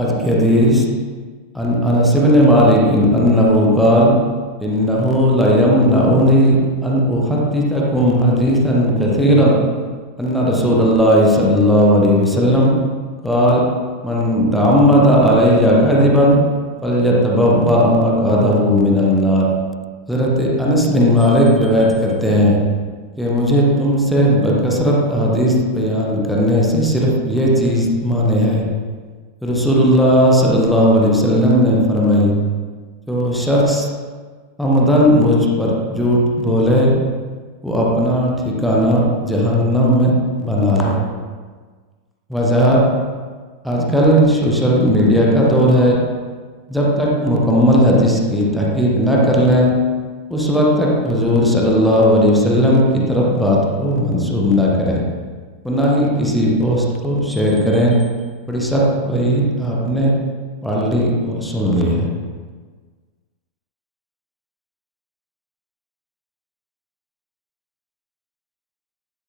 آج کی حدیث عن انس بن مالک انه قال انه لا يمنعني ان احدثكم حديثا كثيرا ان رسول الله صلى الله عليه وسلم قال من تعمد علي كذبا فليتبوأ مقعده من النار۔ حضرت انس بن مالک روایت کرتے ہیں کہ مجھے تم سے بکثرت حدیث بیان کرنے سے صرف یہ چیز مانے ہے۔ رسول اللہ صلی اللہ علیہ وسلم نے فرمائی، جو شخص عمدن مجھ پر جھوٹ بولے وہ اپنا ٹھکانہ جہنم میں بنا لے۔ وجہ آج کل سوشل میڈیا کا دور ہے، جب تک مکمل حدیث کی تحقیق نہ کر لیں اس وقت تک حضور صلی اللہ علیہ وسلم کی طرف بات کو منسوب نہ کریں، نہ ہی کسی پوسٹ کو شیئر کریں۔ بڑی سخت کوئی آپ نے پڑھ لی اور سن لی ہے۔